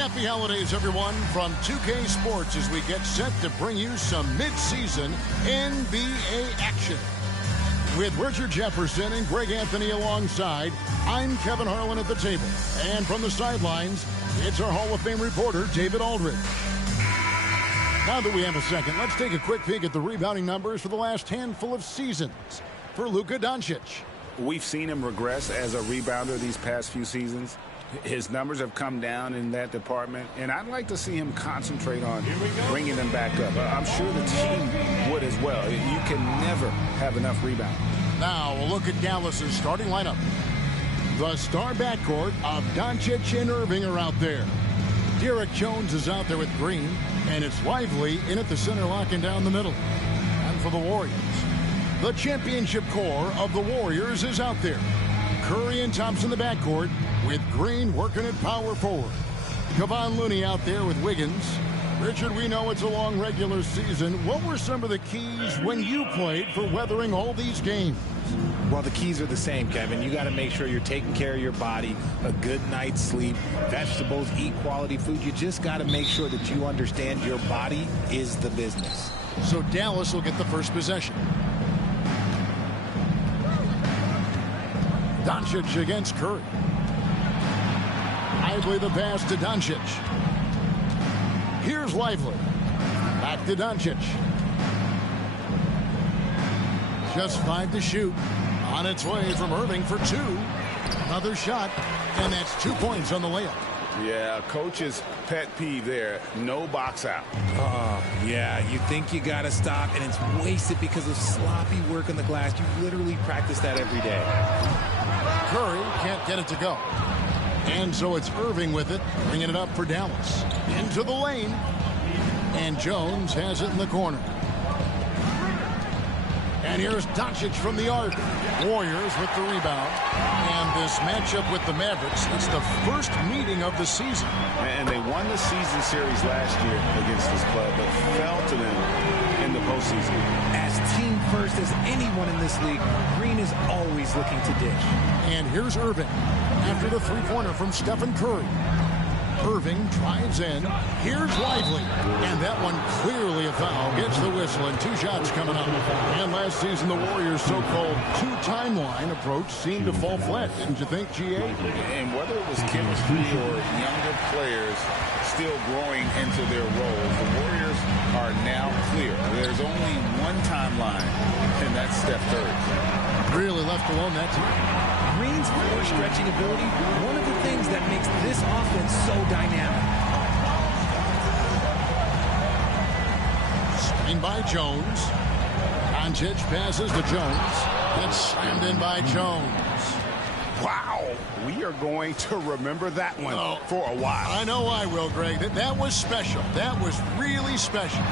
Happy holidays, everyone, from 2K Sports as we get set to bring you some mid-season NBA action. With Richard Jefferson and Greg Anthony alongside, I'm Kevin Harlan at the table. And from the sidelines, it's our Hall of Fame reporter, David Aldridge. Now that we have a second, let's take a quick peek at the rebounding numbers for the last handful of seasons for Luka Doncic. We've seen him regress as a rebounder these past few seasons. His numbers have come down in that department, and I'd like to see him concentrate on bringing them back up. I'm sure the team would as well. You can never have enough rebound. Now we'll look at Dallas's starting lineup. The star backcourt of Doncic and Irving are out there. Derek Jones is out there with Green, and it's Lively in at the center, locking down the middle. And for the Warriors, the championship core of the Warriors is out there. Curry and Thompson in the backcourt, with Green working at power forward. Kevon Looney out there with Wiggins. Richard, we know it's a long regular season. What were some of the keys when you played for weathering all these games? Well, the keys are the same, Kevin. You got to make sure you're taking care of your body, a good night's sleep, vegetables, eat quality food. You just got to make sure that you understand your body is the business. So Dallas will get the first possession. Doncic against Curry. Lively the pass to Doncic. Here's Lively. Back to Doncic. Just 5 to shoot. On its way from Irving for 2. Another shot, and that's 2 points on the layup. Yeah, coach's pet peeve there. No box out. Yeah, you think you got to stop, and it's wasted because of sloppy work on the glass. You literally practice that every day. Curry can't get it to go. And so it's Irving with it, bringing it up for Dallas. Into the lane. And Jones has it in the corner. And here's Doncic from the arc. Warriors with the rebound. And this matchup with the Mavericks, it's the first meeting of the season. And they won the season series last year against this club, but fell to them in the postseason. As team first as anyone in this league, Green is always looking to dish. And here's Irving after the three-pointer from Stephen Curry. Irving drives in. Here's Lively. And that one clearly a foul. Gets the whistle, and 2 shots coming up. And last season, the Warriors' so-called two-timeline approach seemed to fall flat, didn't you think, GA? And whether it was chemistry or younger players still growing into their roles, the Warriors are now clear. There's only one timeline, and that's Steph Curry. Really left alone that time. Green's floor stretching ability, one of the things that makes this offense so dynamic. Screen by Jones. Doncic passes to Jones. It's slammed in by Jones. Wow, we are going to remember that one for a while. I know I will, Greg. That was special. That was really special.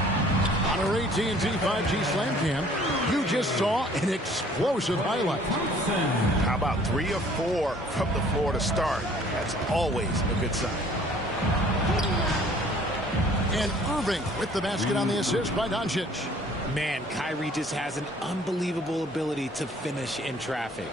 On our AT&T 5G Slam Cam, you just saw an explosive highlight. How about 3 of 4 from the floor to start? That's always a good sign. And Irving with the basket on the assist by Doncic. Man, Kyrie just has an unbelievable ability to finish in traffic.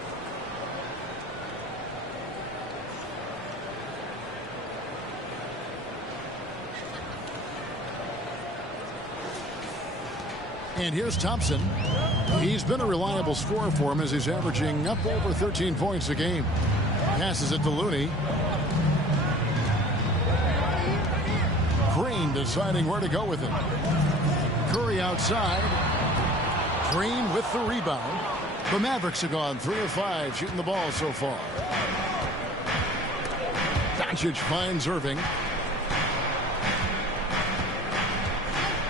And here's Thompson. He's been a reliable scorer for him as he's averaging up over 13 points a game. Passes it to Looney. Green deciding where to go with it. Curry outside. Green with the rebound. The Mavericks have gone 3 of 5 shooting the ball so far. Doncic finds Irving.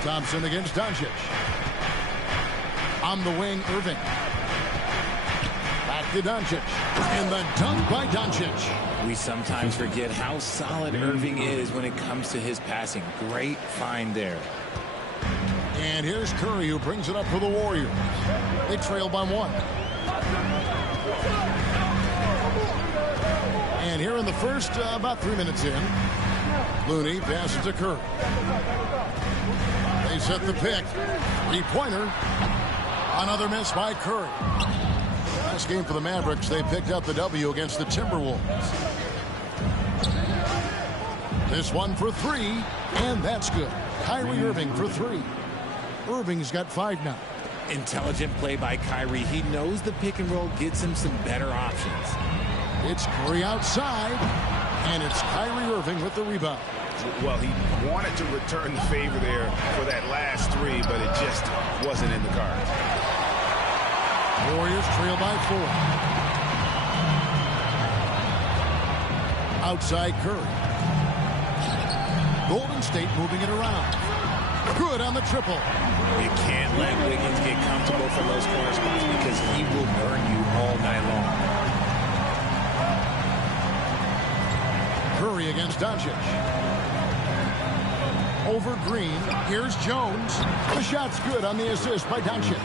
Thompson against Doncic. On the wing, Irving. Back to Doncic. And the dunk by Doncic. We sometimes forget how solid Irving is when it comes to his passing. Great find there. And here's Curry, who brings it up for the Warriors. They trail by 1. And here in the first, about 3 minutes in, Looney passes to Curry. They set the pick. 3-pointer. Another miss by Curry. Last game for the Mavericks, they picked up the W against the Timberwolves. This one for three, and that's good. Kyrie Irving for three. Irving's got 5 now. Intelligent play by Kyrie. He knows the pick and roll gets him some better options. It's Curry outside, and it's Kyrie Irving with the rebound. Well, he wanted to return the favor there for that last three, but it just wasn't in the cards. Warriors trail by 4. Outside Curry. Golden State moving it around. Good on the triple. You can't let Wiggins get comfortable from those corner spots because he will burn you all night long. Curry against Doncic. Over Green. Here's Jones. The shot's good on the assist by Doncic.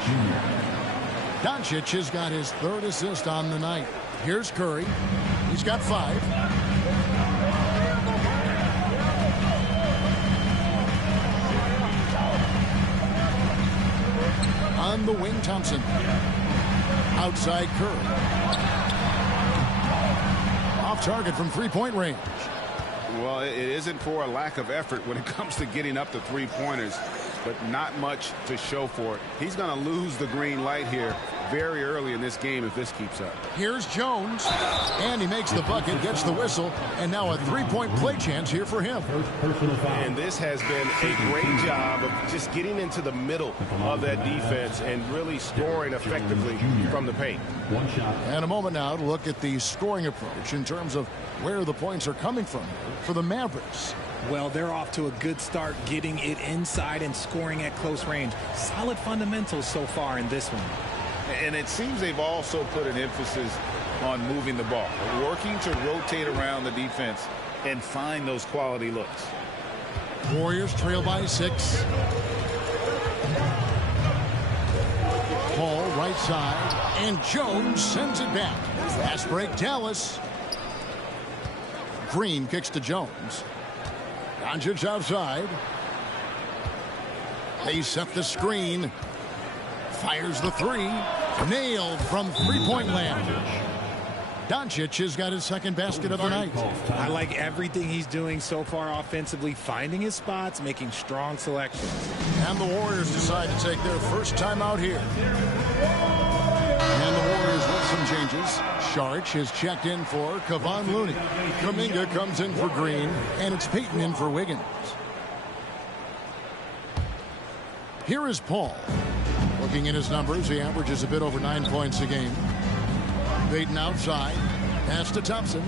Doncic has got his 3rd assist on the night. Here's Curry. He's got 5. On the wing, Thompson. Outside Curry. Off target from 3-point range. Well, it isn't for a lack of effort when it comes to getting up to 3-pointers, but not much to show for it. He's going to lose the green light here very early in this game if this keeps up. Here's Jones, and he makes the bucket, gets the whistle, and now a 3-point play chance here for him. And this has been a great job of just getting into the middle of that defense and really scoring effectively from the paint. And a moment now to look at the scoring approach in terms of where the points are coming from for the Mavericks. Well, they're off to a good start getting it inside and scoring at close range. Solid fundamentals so far in this one. And it seems they've also put an emphasis on moving the ball, working to rotate around the defense and find those quality looks. Warriors trail by 6. Paul right side, and Jones sends it back. Fast break Dallas. Green kicks to Jones. Doncic outside. They set the screen. Fires the 3. Nailed from 3-point land. Doncic has got his 2nd basket of the night. I like everything he's doing so far offensively, finding his spots, making strong selections. And the Warriors decide to take their first time out here. And the Warriors with some changes. Saric is checked in for Kevon Looney. Kuminga comes in for Green, and it's Payton in for Wiggins. Here is Paul. Looking at his numbers, he averages a bit over 9 points a game. Payton outside. Pass to Thompson.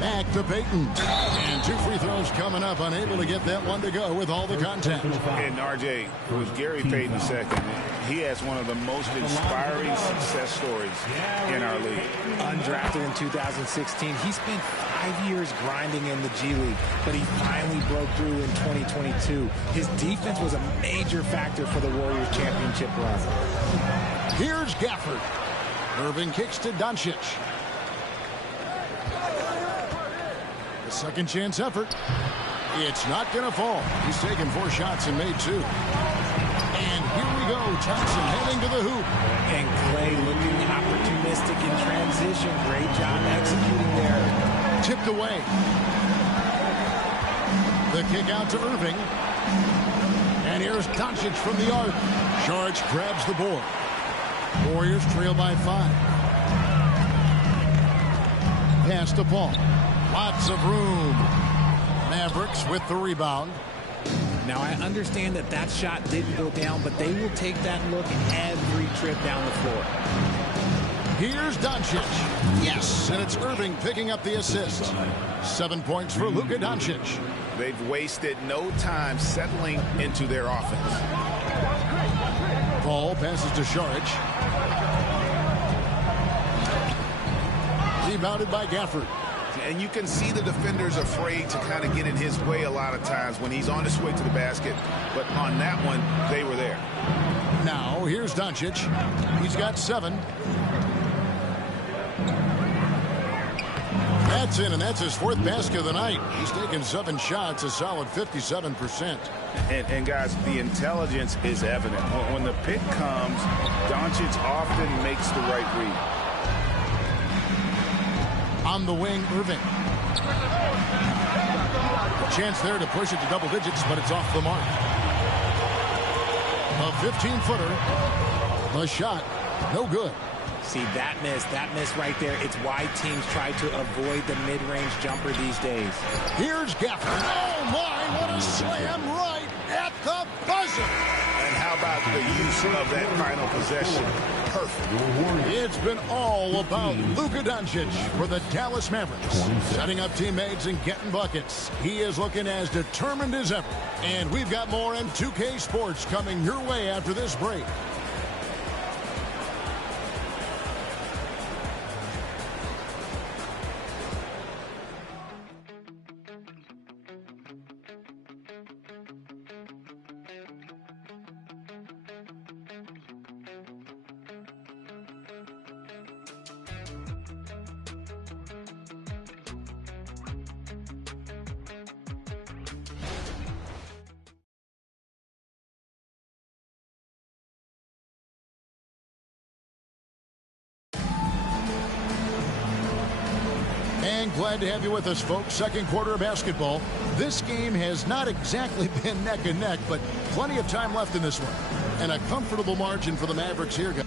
Back to Payton. And 2 free throws coming up. Unable to get that one to go with all the contact. And RJ, with Gary Payton II, he has one of the most inspiring success stories in our league. Undrafted in 2016, he spent 5 years grinding in the G League, but he finally broke through in 2022. His defense was a major factor for the Warriors championship run. Here's Gafford. Irving kicks to Doncic. The second chance effort. It's not going to fall. He's taken 4 shots and made 2. And here we go. Thompson heading to the hoop. And Clay looking opportunistic in transition. Great job executing there. Tipped away. The kick out to Irving. And here's Doncic from the arc. Saric grabs the board. Warriors trail by 5. Pass to Paul. Lots of room. Mavericks with the rebound. Now, I understand that that shot didn't go down, but they will take that look every trip down the floor. Here's Doncic. Yes, and it's Irving picking up the assist. 7 points for Luka Doncic. They've wasted no time settling into their offense. Paul passes to Saric. Rebounded by Gafford. And you can see the defenders afraid to kind of get in his way a lot of times when he's on his way to the basket. But on that one, they were there. Now, here's Doncic. He's got 7. That's in, and that's his 4th basket of the night. He's taken 7 shots, a solid 57%. And guys, the intelligence is evident. When the pick comes, Doncic often makes the right read. On the wing, Irving. chance there to push it to double digits, but it's off the mark. A 15-footer. The shot, no good. See, that miss right there, it's why teams try to avoid the mid-range jumper these days. Here's Gafford. Oh, my, what a slam right at the buzzer. And how about the use of that final possession? Perfect. It's been all about Luka Doncic for the Dallas Mavericks. Setting up teammates and getting buckets. He is looking as determined as ever. And we've got more in 2K Sports coming your way after this break. And glad to have you with us, folks. Second quarter of basketball. This game has not exactly been neck and neck, but plenty of time left in this one. And a comfortable margin for the Mavericks here, guys.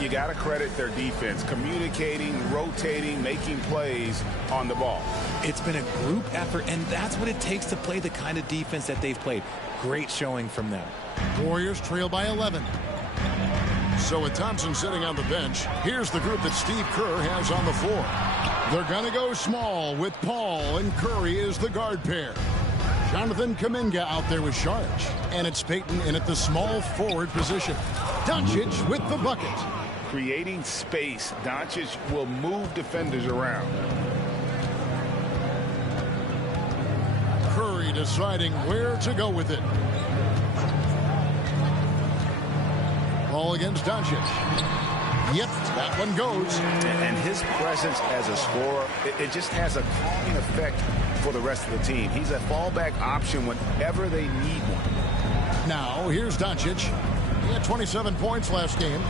You got to credit their defense, communicating, rotating, making plays on the ball. It's been a group effort, and that's what it takes to play the kind of defense that they've played. Great showing from them. Warriors trail by 11. So with Thompson sitting on the bench, here's the group that Steve Kerr has on the floor. They're going to go small with Paul and Curry as the guard pair. Jonathan Kuminga out there with Saric. And it's Payton in at the small forward position. Doncic with the bucket. Creating space. Doncic will move defenders around. Curry deciding where to go with it. Ball against Doncic. Yep, that one goes. And his presence as a scorer, it just has a calming effect for the rest of the team. He's a fallback option whenever they need one. Now, here's Doncic. He had 27 points last game.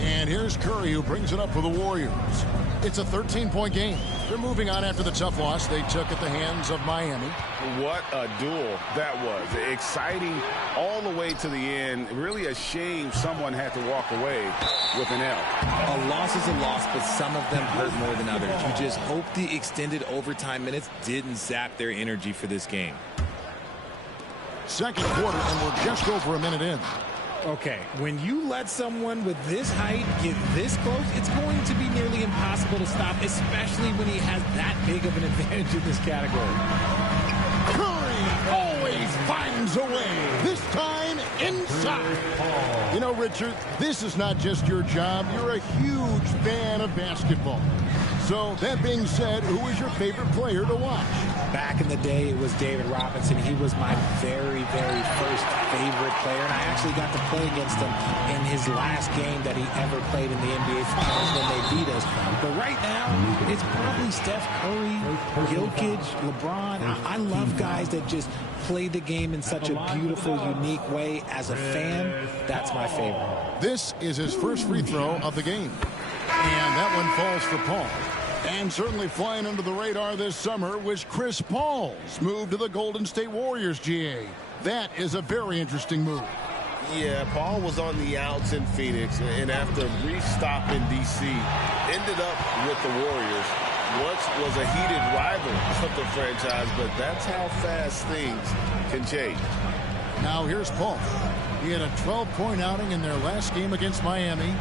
And here's Curry, who brings it up for the Warriors. It's a 13-point game. They're moving on after the tough loss they took at the hands of Miami. What a duel that was. Exciting all the way to the end. Really a shame someone had to walk away with an L. A loss is a loss, but some of them hurt more than others. You just hope the extended overtime minutes didn't zap their energy for this game. Second quarter, and we're just over a minute in. Okay, when you let someone with this height get this close, it's going to be nearly impossible to stop, especially when he has that big of an advantage in this category. Curry always finds a way, this time inside. You know, Richard, this is not just your job. You're a huge fan of basketball. So that being said, who is your favorite player to watch? Back in the day, it was David Robinson. He was my very, very first favorite player, and I actually got to play against him in his last game that he ever played in the NBA Finals when they beat us. But right now, it's probably Steph Curry, Jokic, LeBron. I love guys that just play the game in such a beautiful, unique way. As a fan, that's my favorite. This is his first free throw of the game. And that one falls for Paul. And certainly flying under the radar this summer was Chris Paul's move to the Golden State Warriors, GA. That is a very interesting move. Yeah, Paul was on the outs in Phoenix, and after a brief stop in D.C., ended up with the Warriors. Once was a heated rival of the franchise, but that's how fast things can change. Now here's Paul. He had a 12-point outing in their last game against Miami.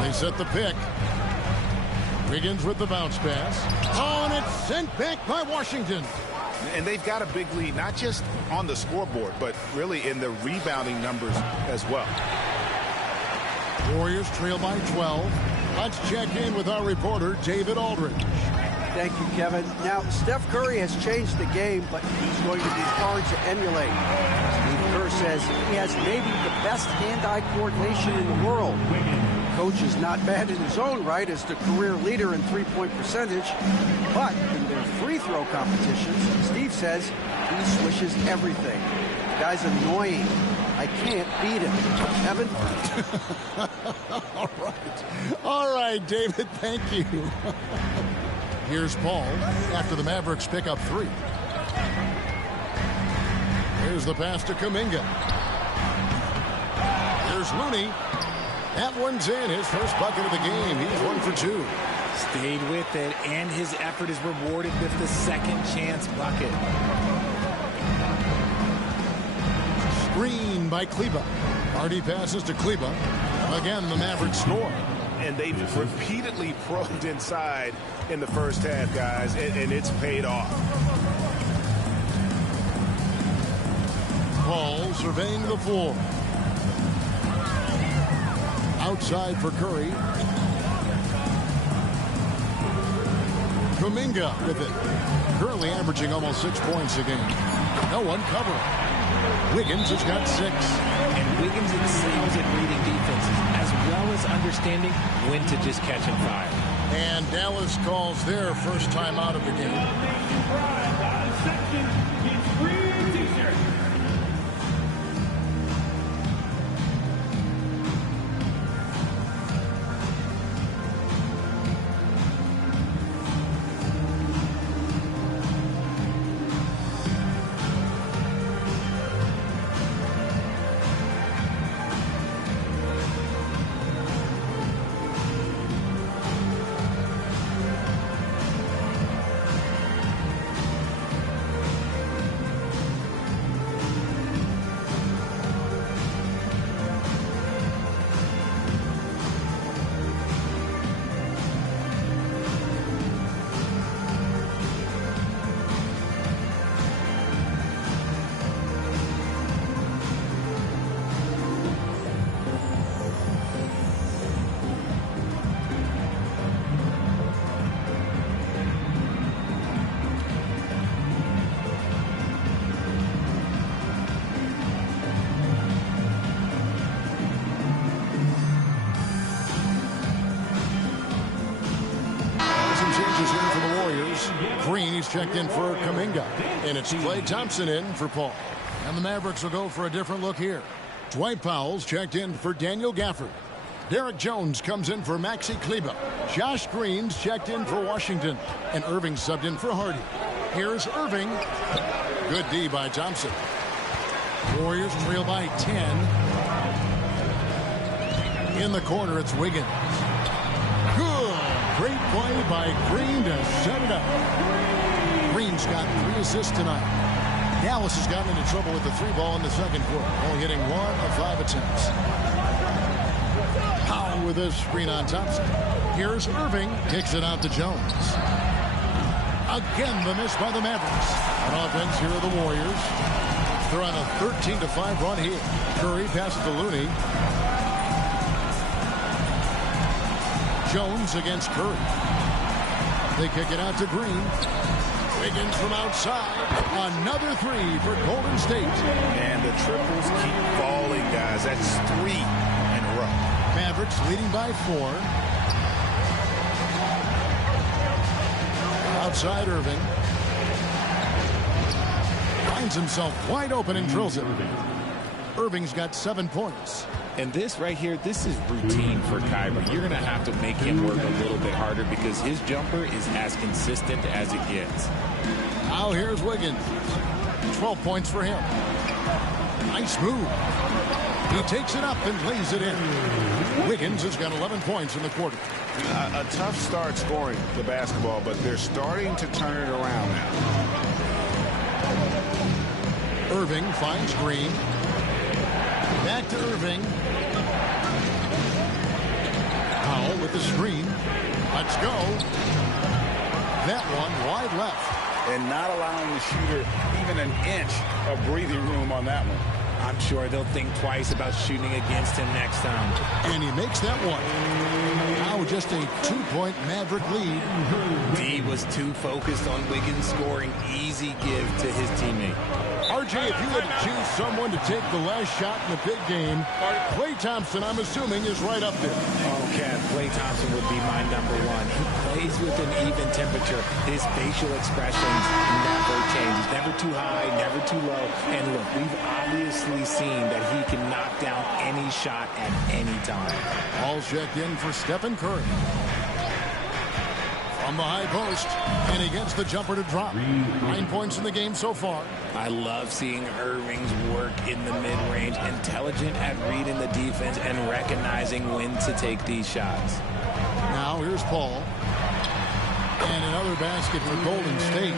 They set the pick. Wiggins with the bounce pass. Oh, and it's sent back by Washington. And they've got a big lead, not just on the scoreboard, but really in the rebounding numbers as well. Warriors trail by 12. Let's check in with our reporter, David Aldridge. Thank you, Kevin. Now, Steph Curry has changed the game, but he's going to be hard to emulate. Steve Kerr says he has maybe the best hand-eye coordination in the world. Coach is not bad in his own right as the career leader in three-point percentage, but in their free throw competitions, Steve says he swishes everything. The guy's annoying. I can't beat him. Kevin? All right, David, thank you. Here's Paul after the Mavericks pick up 3. Here's the pass to Kuminga. Here's Looney. That one's in. His first bucket of the game. He's 1 for 2. Stayed with it, and his effort is rewarded with the second chance bucket. Screen by Kleba. Hardy passes to Kleba. Again, the Mavericks score. And they've repeatedly probed inside in the first half, guys, and it's paid off. Paul surveying the floor. Outside for Curry. Kuminga with it. Currently averaging almost 6 points a game. No one covering. Wiggins has got 6. And Wiggins excels at reading defenses, as well as understanding when to just catch and fire. And Dallas calls their first time out of the game. Green, he's checked in for Kuminga. And it's Klay Thompson in for Paul. And the Mavericks will go for a different look here. Dwight Powell's checked in for Daniel Gafford. Derek Jones comes in for Maxi Kleba. Josh Green's checked in for Washington. And Irving subbed in for Hardy. Here's Irving. Good D by Thompson. Warriors trail by 10. In the corner, it's Wiggins. Good. Great play by Green to set it up. Green's got 3 assists tonight. Dallas has gotten into trouble with the 3 ball in the second quarter, only hitting 1 of 5 attempts. Powell with a screen on Thompson. Here's Irving, kicks it out to Jones. Again, the miss by the Mavericks. On offense, here are the Warriors. They're on a 13-5 run here. Curry passes to Looney. Jones against Curry. They kick it out to Green. Wiggins from outside. Another three for Golden State. And the triples keep falling, guys. That's 3 in a row. Mavericks leading by 4. Outside Irving. Finds himself wide open and drills it. Irving's got 7 points. And this right here, this is routine for Kyrie. You're going to have to make him work a little bit harder because his jumper is as consistent as it gets. Now here's Wiggins. 12 points for him. Nice move. He takes it up and lays it in. Wiggins has got 11 points in the quarter. A tough start scoring the basketball, but they're starting to turn it around now. Irving finds Green. Back to Irving. Powell with the screen. Let's go. That one wide left. And not allowing the shooter even an inch of breathing room on that one. I'm sure they'll think twice about shooting against him next time. And he makes that one. Now just a 2-point Maverick lead. D was too focused on Wiggins scoring. Easy give to his teammate. RJ, if you had to choose someone to take the last shot in the big game, Klay Thompson, I'm assuming, is right up there. Oh, Kev, Klay Thompson would be my number 1. He plays with an even temperature. His facial expressions never change. He's never too high, never too low. And look, we've obviously seen that he can knock down any shot at any time. All checked in for Stephen Curry. From the high post, and he gets the jumper to drop. 9 points in the game so far. I love seeing Irving's work in the mid-range, intelligent at reading the defense and recognizing when to take these shots. Now here's Paul. And another basket for Golden State.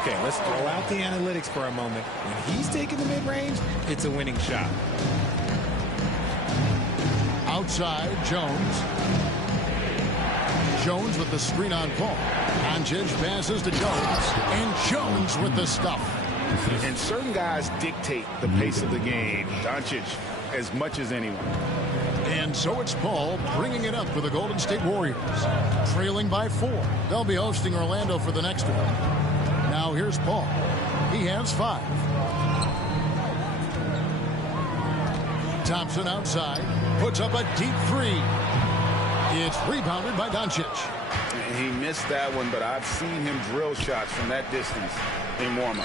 Okay, let's throw out the analytics for a moment. When he's taking the mid-range, it's a winning shot. Outside, Jones. Jones with the screen on Paul. Doncic passes to Jones. And Jones with the stuff. And certain guys dictate the pace of the game. Doncic as much as anyone. And so it's Paul bringing it up for the Golden State Warriors. Trailing by 4. They'll be hosting Orlando for the next one. Now here's Paul. He has 5. Thompson outside. Puts up a deep 3. It's rebounded by Doncic. He missed that one, but I've seen him drill shots from that distance in warm-up.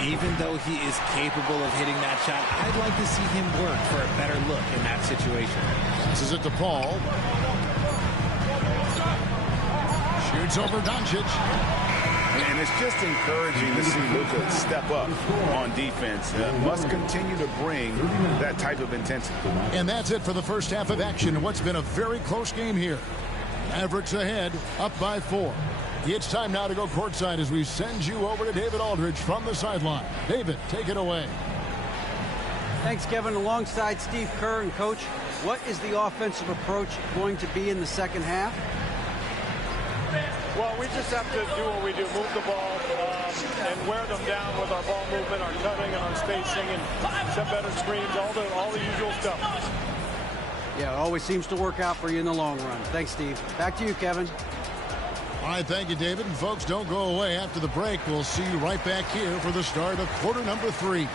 Even though he is capable of hitting that shot, I'd like to see him work for a better look in that situation. Passes it to Paul. Shoots over Doncic. And it's just encouraging to see Luka step up on defense. Must continue to bring that type of intensity. And that's it for the first half of action in what's been a very close game here. Mavericks ahead, up by 4. It's time now to go courtside as we send you over to David Aldridge from the sideline. David, take it away. Thanks, Kevin. Alongside Steve Kerr and Coach, what is the offensive approach going to be in the second half? Well, we just have to do what we do, move the ball and wear them down with our ball movement, our cutting, and our spacing, and set better screens, all the usual stuff. Yeah, it always seems to work out for you in the long run. Thanks, Steve. Back to you, Kevin. All right, thank you, David. And folks, don't go away. After the break, we'll see you right back here for the start of quarter number 3.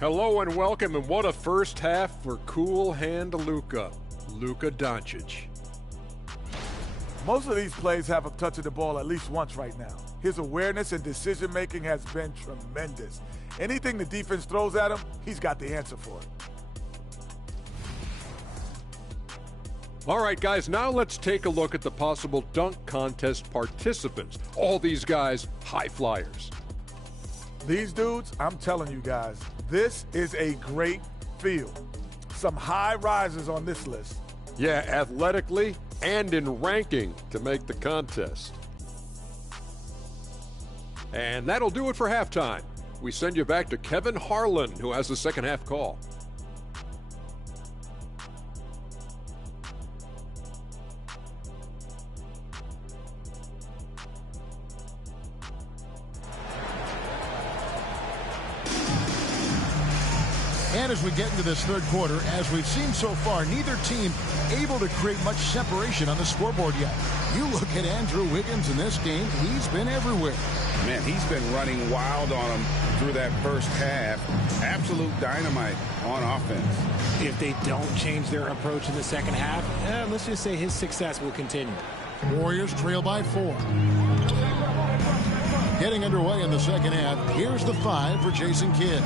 Hello and welcome, and what a first half for cool hand Luka Doncic. Most of these plays have him touching the ball at least once right now. His awareness and decision-making has been tremendous. Anything the defense throws at him, he's got the answer for it. All right, guys, now let's take a look at the possible dunk contest participants. All these guys, high flyers. These dudes, I'm telling you guys, this is a great field. Some high risers on this list. Yeah, athletically and in ranking to make the contest. And that'll do it for halftime. We send you back to Kevin Harlan, who has the second half call. And as we get into this third quarter, as we've seen so far, neither team able to create much separation on the scoreboard yet. You look at Andrew Wiggins in this game, he's been everywhere. Man, he's been running wild on them through that first half. Absolute dynamite on offense. If they don't change their approach in the second half, let's just say his success will continue. Warriors trail by 4. Getting underway in the second half, here's the 5 for Jason Kidd.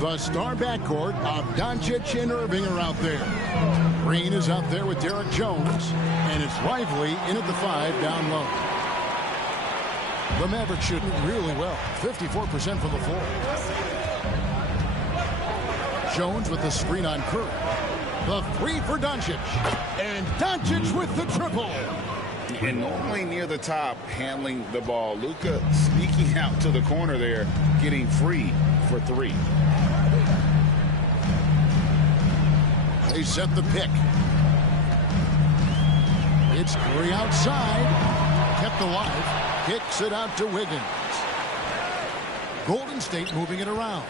The star backcourt of Doncic and Irving are out there. Green is out there with Derek Jones, and it's Lively in at the 5 down low. The Mavericks shooting really well, 54% from the floor. Jones with the screen on Curry. The 3 for Doncic, and Doncic with the triple. And normally near the top, handling the ball. Luka sneaking out to the corner there, getting free for 3. They set the pick. It's Curry outside. Kept alive. Kicks it out to Wiggins. Golden State moving it around.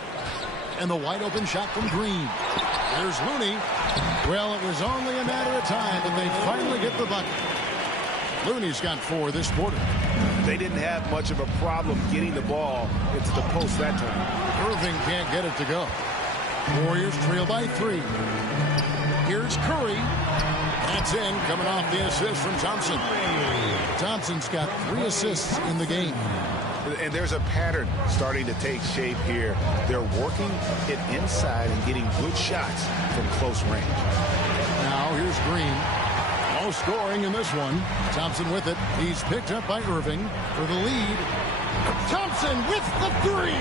And the wide open shot from Green. There's Looney. Well, it was only a matter of time, but they finally get the bucket. Looney's got 4 this quarter. They didn't have much of a problem getting the ball into the post that time. Irving can't get it to go. Warriors trail by 3. Here's Curry. That's in, coming off the assist from Thompson. Thompson's got 3 assists in the game. And there's a pattern starting to take shape here. They're working it inside and getting good shots from close range. Now here's Green. No scoring in this one. Thompson with it. He's picked up by Irving for the lead. Thompson with the 3.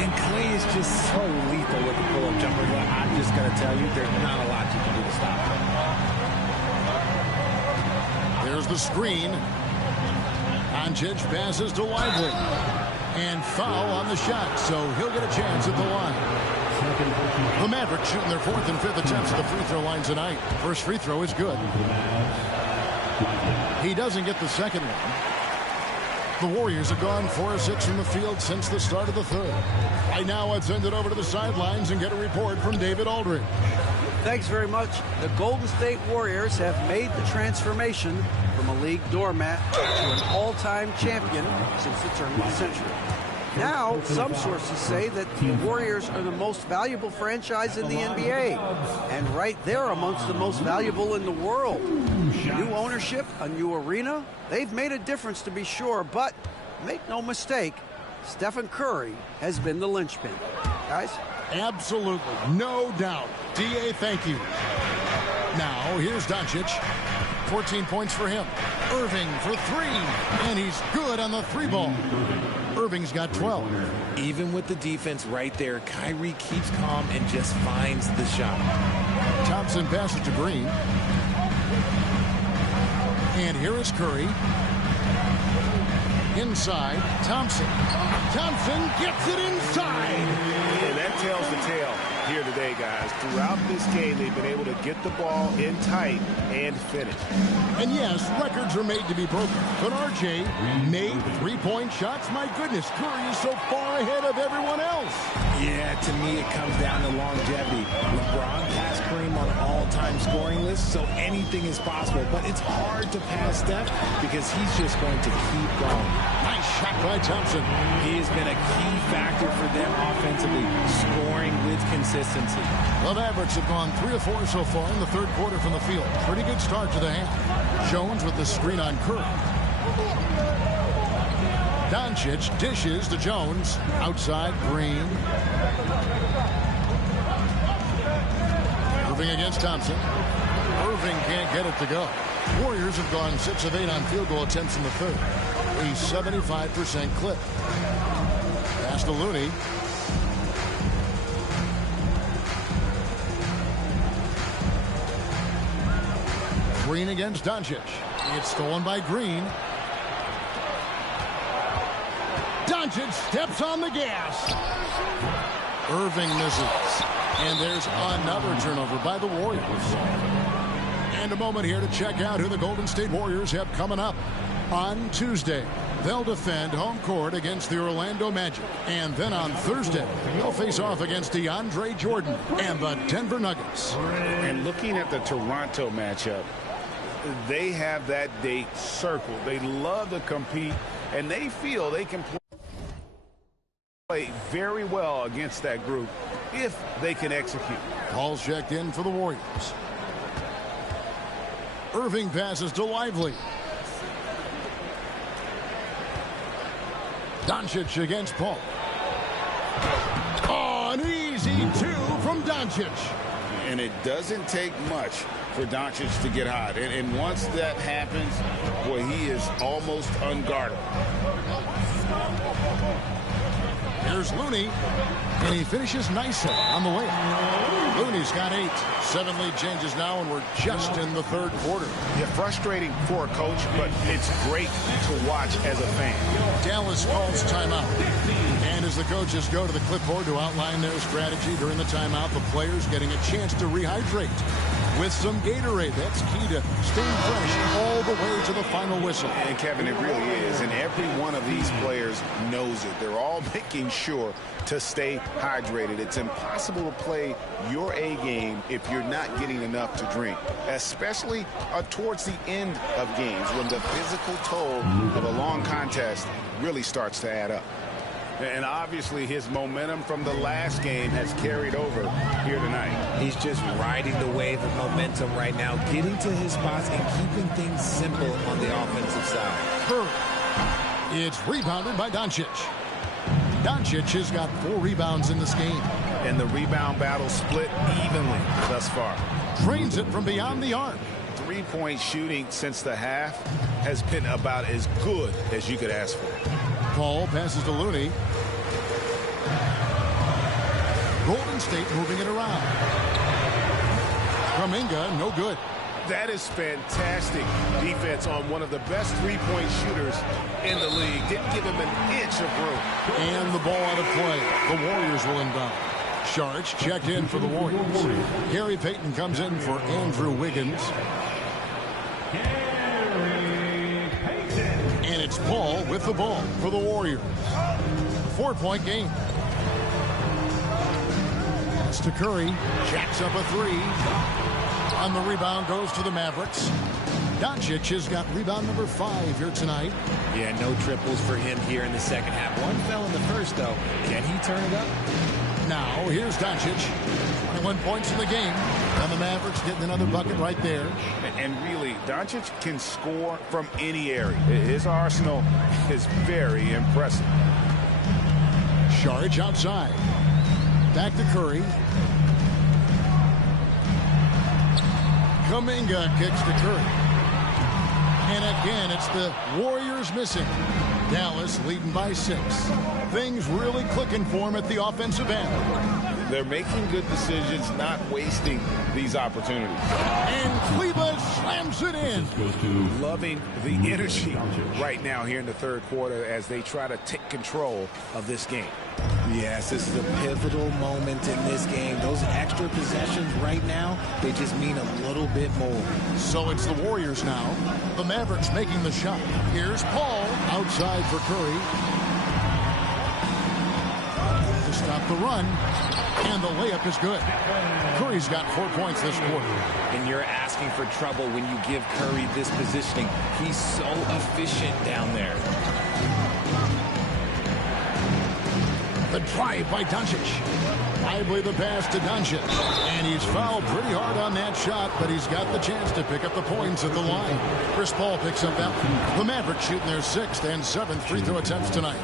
And Clay is just so lethal with the pull-up jumper. I'm just going to tell you, there's not a lot you can do to stop him. There's the screen. Doncic passes to Lively. And foul on the shot, so he'll get a chance at the line. The Mavericks shooting their 4th and 5th attempts at the free throw line tonight. First free throw is good. He doesn't get the second one. The Warriors have gone 4 of 6 from the field since the start of the third. Right now, let's send it over to the sidelines and get a report from David Aldridge. Thanks very much. The Golden State Warriors have made the transformation from a league doormat to an all-time champion since the turn of the century. Now, some sources say that the Warriors are the most valuable franchise in the NBA, and right there amongst the most valuable in the world. New ownership, a new arena, they've made a difference to be sure, but make no mistake, Stephen Curry has been the linchpin. Guys? Absolutely, no doubt. D.A., thank you. Now, here's Doncic. 14 points for him. Irving for 3, and he's good on the 3 ball. Irving's got 12. Even with the defense right there, Kyrie keeps calm and just finds the shot. Thompson passes to Green. And here is Curry. Inside, Thompson. Thompson gets it inside. And that tells the tale here today, guys. Throughout this game, they've been able to get the ball in tight and finish. And yes, records are made to be broken. But RJ made 3-point shots. My goodness, Curry is so far ahead of everyone else. Yeah, to me, it comes down to longevity. LeBron passed Kareem on an all-time scoring list, so anything is possible. But it's hard to pass Steph because he's just going to keep going. Nice shot by Thompson. He has been a key factor for them offensively, scoring with consistency. The Mavericks have gone 3 of 4 so far in the third quarter from the field. Pretty good start to the half. Jones with the screen on Curry. Doncic dishes to Jones. Outside, Green. Irving against Thompson. Irving can't get it to go. Warriors have gone 6 of 8 on field goal attempts in the third. A 75% clip. Pass to Looney. Green against Doncic. It's stolen by Green. Doncic steps on the gas. Irving misses. And there's another turnover by the Warriors. And a moment here to check out who the Golden State Warriors have coming up on Tuesday. They'll defend home court against the Orlando Magic. And then on Thursday, they'll face off against DeAndre Jordan and the Denver Nuggets. And looking at the Toronto matchup, they have that date circled. They love to compete, and they feel they can play very well against that group if they can execute. Paul's checked in for the Warriors. Irving passes to Lively. Doncic against Paul. Oh, an easy two from Doncic. And it doesn't take much for Doncic to get hot. And once that happens, boy, he is almost unguardable. Here's Looney, and he finishes nicely on the layup. Looney's got 8. 7 lead changes now, and we're just in the third quarter. Yeah, frustrating for a coach, but it's great to watch as a fan. Dallas calls timeout. And as the coaches go to the clipboard to outline their strategy during the timeout, the players getting a chance to rehydrate with some Gatorade. That's key to staying fresh all the way to the final whistle. And Kevin, it really is. And every one of these players knows it. They're all making sure to stay hydrated. It's impossible to play your A game if you're not getting enough to drink, especially towards the end of games when the physical toll of a long contest really starts to add up. And obviously his momentum from the last game has carried over here tonight. He's just riding the wave of momentum right now, getting to his spots and keeping things simple on the offensive side. It's rebounded by Doncic. Doncic has got 4 rebounds in this game. And the rebound battle split evenly thus far. Drains it from beyond the arc. 3-point shooting since the half has been about as good as you could ask for. Paul passes to Looney. Golden State moving it around. Kuminga, no good. That is fantastic defense on one of the best 3-point shooters in the league. Didn't give him an inch of room. And the ball out of play. The Warriors will inbound. Sharch checked in for the Warriors. Gary Payton comes in for Andrew Wiggins. And it's Paul with the ball for the Warriors. 4-point game. That's to Curry. Jacks up a 3. On the rebound goes to the Mavericks. Doncic has got rebound number 5 here tonight. Yeah, no triples for him here in the second half. One fell in the first, though. Can he turn it up? Now, here's Doncic. 21 points in the game. And the Mavericks getting another bucket right there. And really, Doncic can score from any area. His arsenal is very impressive. Sharge outside. Back to Curry. Kuminga kicks to Curry. And again, it's the Warriors missing. Dallas leading by 6. Things really clicking for him at the offensive end. They're making good decisions, not wasting these opportunities. And Cleveland slams it in. Loving the energy right now here in the third quarter as they try to take control of this game. Yes, this is a pivotal moment in this game. Those extra possessions right now, they just mean a little bit more. So it's the Warriors now. The Mavericks making the shot. Here's Paul outside for Curry. To stop the run. And the layup is good. Curry's got 4 points this quarter. And you're asking for trouble when you give Curry this positioning. He's so efficient down there. The drive by Doncic. Lively the pass to Doncic. And he's fouled pretty hard on that shot, but he's got the chance to pick up the points at the line. Chris Paul picks up that one. The Mavericks shooting their 6th and 7th free throw attempts tonight.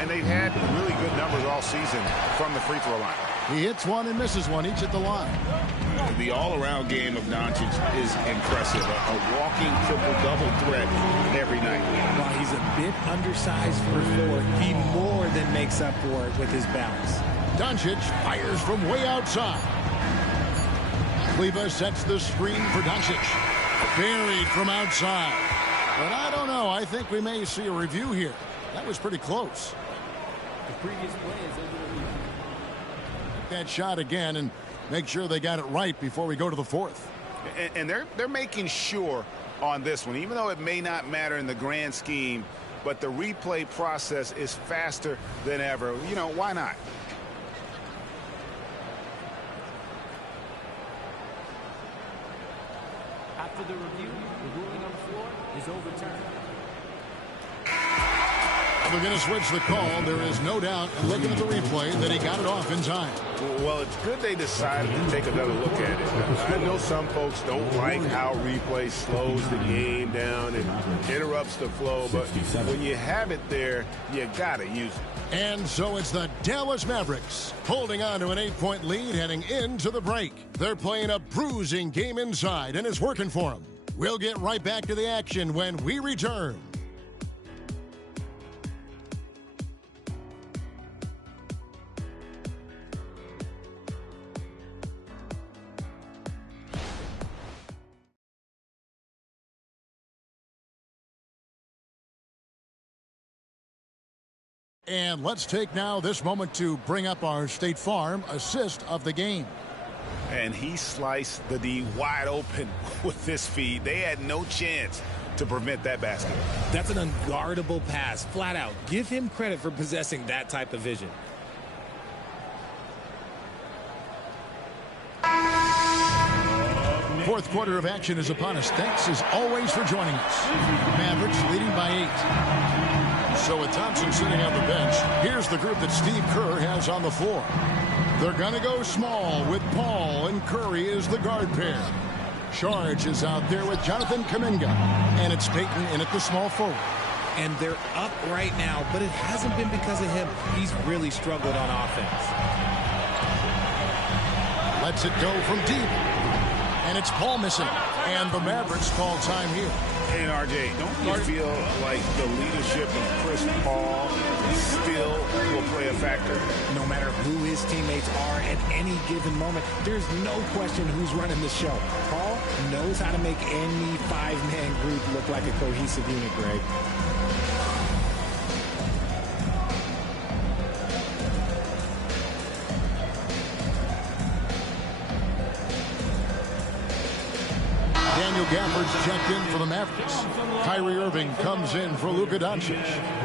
And they've had really good numbers all season from the free throw line. He hits one and misses one each at the line. The all-around game of Doncic is impressive. A walking triple-double threat every night. While he's a bit undersized for a 4, he more than makes up for it with his bounce. Doncic fires from way outside. Kleba sets the screen for Doncic. Buried from outside. But I don't know. I think we may see a review here. That was pretty close. The previous play is over. That shot again and make sure they got it right before we go to the 4th. And they're making sure on this one, even though it may not matter in the grand scheme but the replay process is faster than ever. You know, why not? After the review, the ruling on the floor is overturned. We're going to switch the call. There is no doubt, and looking at the replay, that he got it off in time. Well, it's good they decided to take another look at it. I know some folks don't like how replay slows the game down and interrupts the flow, but when you have it there, you got to use it. And so it's the Dallas Mavericks holding on to an 8-point lead heading into the break. They're playing a bruising game inside, and it's working for them. We'll get right back to the action when we return. And let's take now this moment to bring up our State Farm assist of the game. And he sliced the D wide open with this feed. They had no chance to prevent that basket. That's an unguardable pass, flat out. Give him credit for possessing that type of vision. Fourth quarter of action is upon us. Thanks as always for joining us. Mavericks leading by 8. So with Thompson sitting on the bench, here's the group that Steve Kerr has on the floor. They're going to go small with Paul and Curry as the guard pair. Charge is out there with Jonathan Kuminga. And it's Payton in at the small forward. And they're up right now, but it hasn't been because of him. He's really struggled on offense. Lets it go from deep. And it's Paul missing. And the Mavericks call time here. And RJ, don't you feel like the leadership of Chris Paul still will play a factor? No matter who his teammates are at any given moment, there's no question who's running the show. Paul knows how to make any five-man group look like a cohesive unit, Greg. Daniel Gafford's checked in for the Mavericks. Kyrie Irving comes in for Luka Doncic.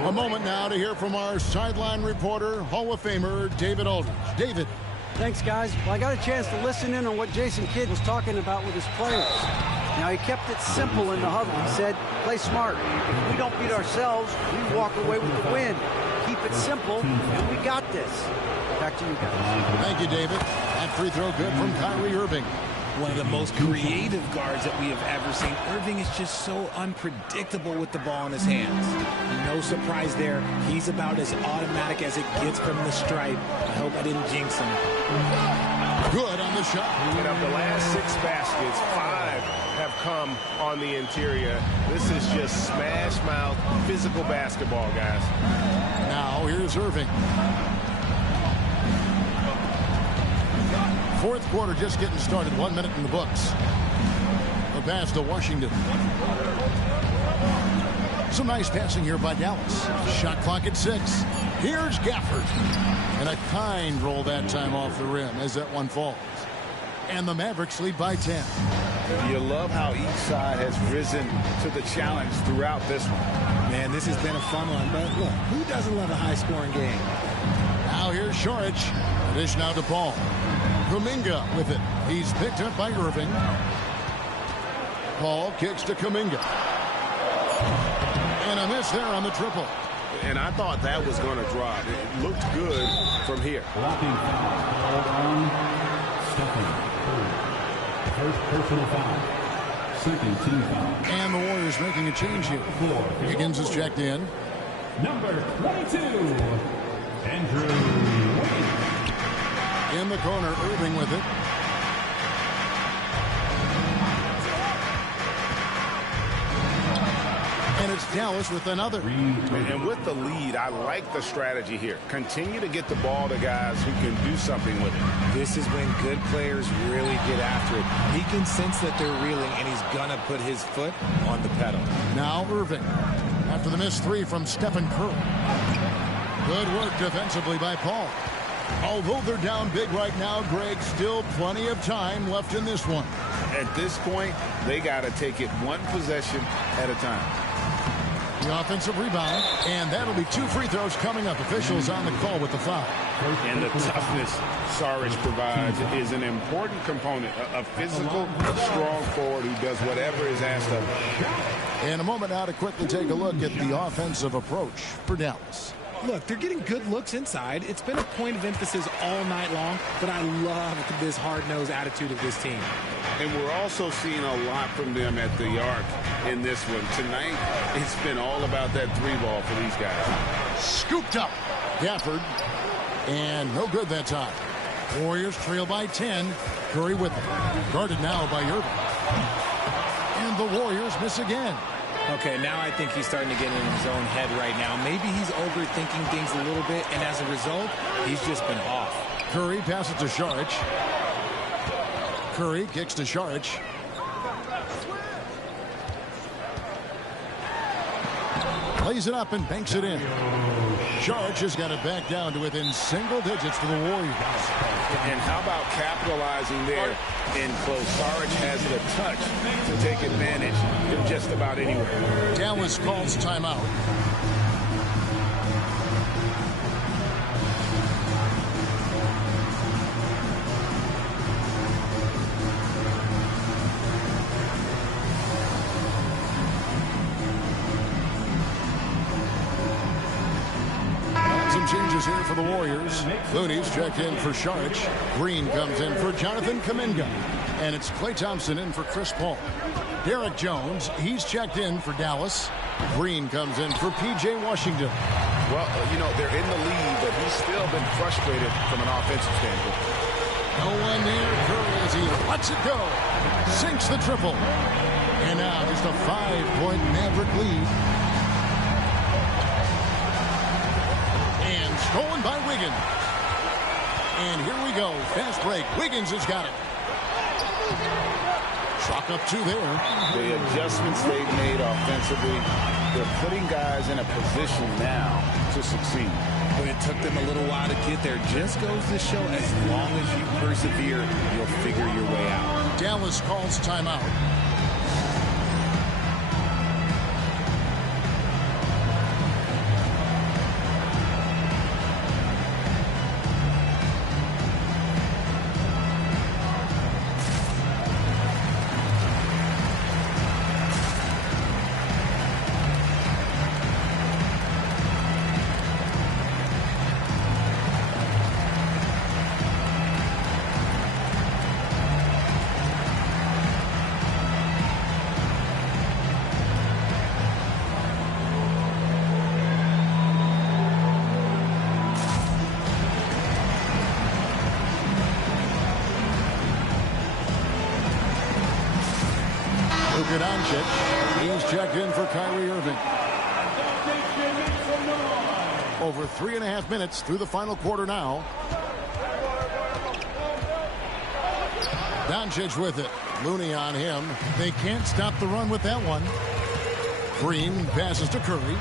A moment now to hear from our sideline reporter, Hall of Famer David Aldridge. David. Thanks, guys. Well, I got a chance to listen in on what Jason Kidd was talking about with his players. Now, he kept it simple in the huddle. He said, play smart. If we don't beat ourselves, we walk away with the win. Keep it simple, and we got this. Back to you guys. Thank you, David. That free throw good from Kyrie Irving. One of the most creative guards that we have ever seen. Irving is just so unpredictable with the ball in his hands. No surprise there. He's about as automatic as it gets from the stripe. I hope I didn't jinx him. Good on the shot. And of the last 6 baskets, 5 have come on the interior. This is just smash mouth physical basketball, guys. Now here's Irving. Fourth quarter just getting started. 1 minute in the books. The pass to Washington. Some nice passing here by Dallas. Shot clock at 6. Here's Gafford. And a kind roll that time off the rim as that one falls. And the Mavericks lead by 10. You love how each side has risen to the challenge throughout this one. Man, this has been a fun one. But look, who doesn't love a high-scoring game? Now here's Šarić. Dish now to Paul. Kuminga with it. He's picked up by Irving. Paul kicks to Kuminga. And a miss there on the triple. And I thought that was going to drop. It looked good from here. Blocking foul on Stephen Curry. First personal foul. Second team foul. And the Warriors making a change here. Higgins is checked in. Number 22, Andrew Wiggins. In the corner, Irving with it. And it's Dallas with another. And with the lead, I like the strategy here. Continue to get the ball to guys who can do something with it. This is when good players really get after it. He can sense that they're reeling, and he's going to put his foot on the pedal. Now Irving. After the missed 3 from Stephen Curry. Good work defensively by Paul. Although they're down big right now, Greg, still plenty of time left in this one. At this point, they got to take it one possession at a time. The offensive rebound, and that'll be 2 free throws coming up. Officials on the call with the foul. And the toughness Saric provides is an important component. A physical, strong forward who does whatever is asked of him. In a moment now to quickly take a look at the offensive approach for Dallas. Look, they're getting good looks inside. It's been a point of emphasis all night long, but I love this hard-nosed attitude of this team. And we're also seeing a lot from them at the arc in this one. Tonight, it's been all about that 3-ball for these guys. Scooped up. Gafford. And no good that time. Warriors trail by 10. Curry with it. Guarded now by Irving. And the Warriors miss again. Okay, now I think he's starting to get in his own head right now. Maybe he's overthinking things a little bit, and as a result, he's just been off. Curry passes to Saric. Curry kicks to Saric. Lays it up and banks it in. Saric has got it back down to within single digits to the Warriors. And how about capitalizing there in close? Saric has the touch to take advantage from just about anywhere. Dallas calls timeout. Changes here for the Warriors. Looney's checked in for Saric. Green comes in for Jonathan Kuminga. And it's Klay Thompson in for Chris Paul. Derek Jones, he's checked in for Dallas. Green comes in for P.J. Washington. Well, you know, they're in the lead, but he's still been frustrated from an offensive standpoint. No one near Curry as he lets it go. Sinks the triple. And now just a 5-point Maverick lead. Stolen by Wiggins. And here we go. Fast break. Wiggins has got it. Chalk up 2 there. The adjustments they've made offensively, they're putting guys in a position now to succeed. But it took them a little while to get there. Just goes to show as long as you persevere, you'll figure your way out. Dallas calls timeout. He's checked in for Kyrie Irving. Over 3.5 minutes through the final quarter now. Doncic with it. Looney on him. They can't stop the run with that one. Green passes to Curry.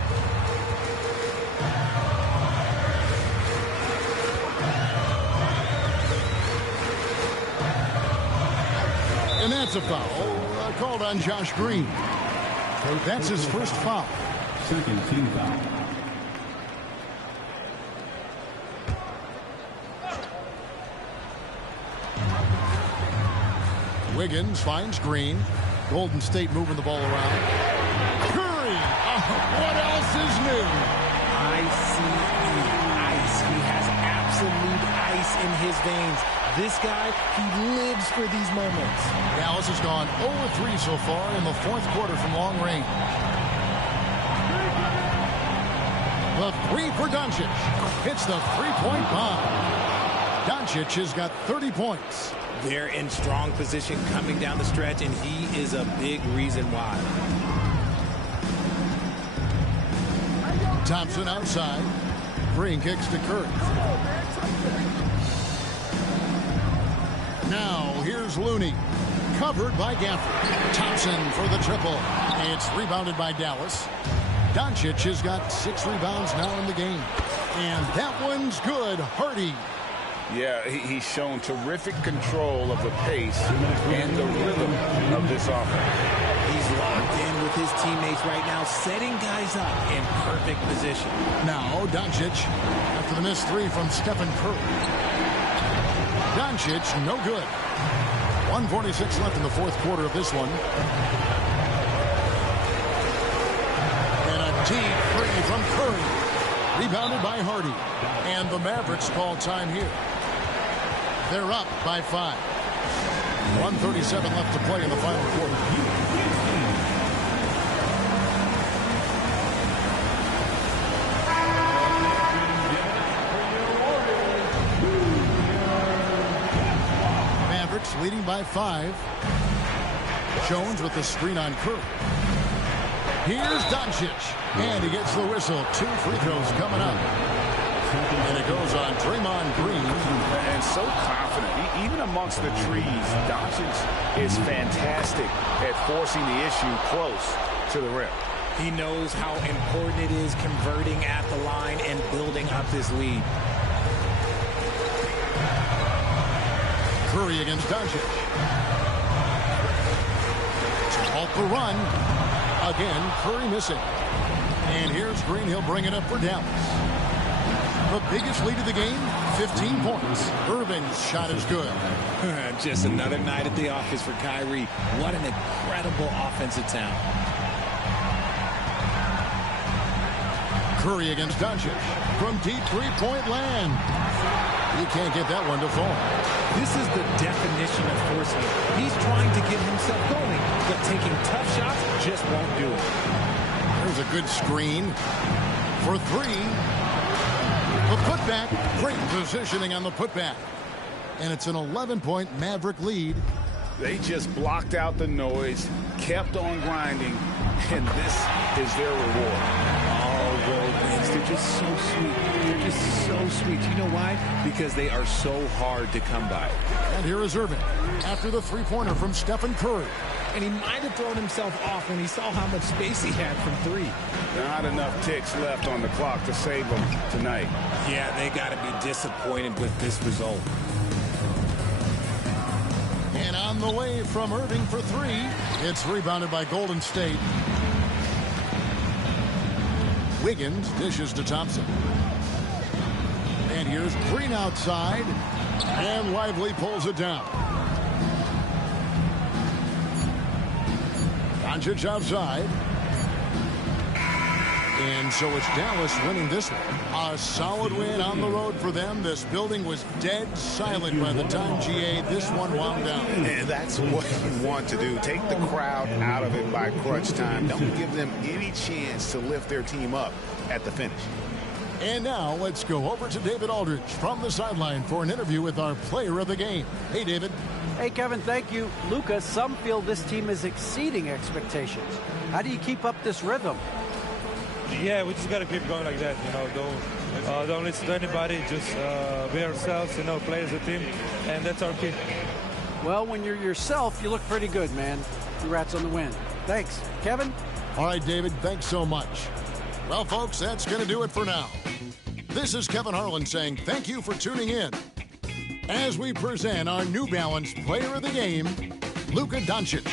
And that's a foul. Called on Josh Green. That's his first foul. Second team foul. Wiggins finds Green. Golden State moving the ball around. Curry! What else is new? Ice. He has absolute ice in his veins. This guy, he lives for these moments. Dallas has gone 0-3 so far in the 4th quarter from long range. The 3 for Doncic. Hits the 3-point bomb. Doncic has got 30 points. They're in strong position coming down the stretch, and he is a big reason why. Thompson outside. Green kicks to Curry. Now, here's Looney. Covered by Gafford. Thompson for the triple. It's rebounded by Dallas. Doncic has got 6 rebounds now in the game. And that one's good. Hardy. Yeah, he's shown terrific control of the pace and the rhythm of this offense. He's He's locked in with his teammates right now, setting guys up in perfect position. Now, Doncic, after the missed three from Stephen Curry. Doncic, no good. 1:46 left in the fourth quarter of this one. And a deep three from Curry. Rebounded by Hardy. And the Mavericks call time here. They're up by 5. 1:37 left to play in the final quarter. Mavericks leading by 5. Jones with the screen on Curry. Here's Doncic. And he gets the whistle. 2 free throws coming up. And it goes on Draymond Green. And so confident. Even amongst the trees, Doncic is fantastic at forcing the issue close to the rim. He knows how important it is converting at the line and building up this lead. Curry against Doncic. Off the run. Again, Curry missing. And here's Green. He'll bring it up for Dallas. The biggest lead of the game, 15 points. Irving's shot is good. Just another night at the office for Kyrie. What an incredible offensive talent. Curry against Doncic. From deep three-point land. He can't get that one to fall. This is the definition of forcing it. He's trying to get himself going, but taking tough shots just won't do it. There's a good screen for 3. The putback, great positioning on the putback. And it's an 11-point Maverick lead. They just blocked out the noise, kept on grinding, and this is their reward. All road wins. They're just so sweet. They're just so sweet. You know why? Because they are so hard to come by. And here is Irving after the three-pointer from Stephen Curry. And he might have thrown himself off when he saw how much space he had from 3. Not enough ticks left on the clock to save them tonight. Yeah, they got to be disappointed with this result. And on the way from Irving for 3. It's rebounded by Golden State. Wiggins dishes to Thompson. And here's Green outside. And Lively pulls it down. Doncic outside. And so it's Dallas winning this one. A solid win on the road for them. This building was dead silent by the time, GA, this one wound down. And that's what you want to do. Take the crowd out of it by crunch time. Don't give them any chance to lift their team up at the finish. And now let's go over to David Aldridge from the sideline for an interview with our player of the game. Hey, David. Hey, Kevin, thank you. Luka, some feel this team is exceeding expectations. How do you keep up this rhythm? Yeah, we just got to keep going like that. You know, don't listen to anybody. Just be ourselves, you know, play as a team. And that's our key. Well, when you're yourself, you look pretty good, man. Congrats on the win. Thanks. Kevin? All right, David, thanks so much. Well, folks, that's going to do it for now. This is Kevin Harlan saying thank you for tuning in as we present our New Balance Player of the Game, Luka Doncic.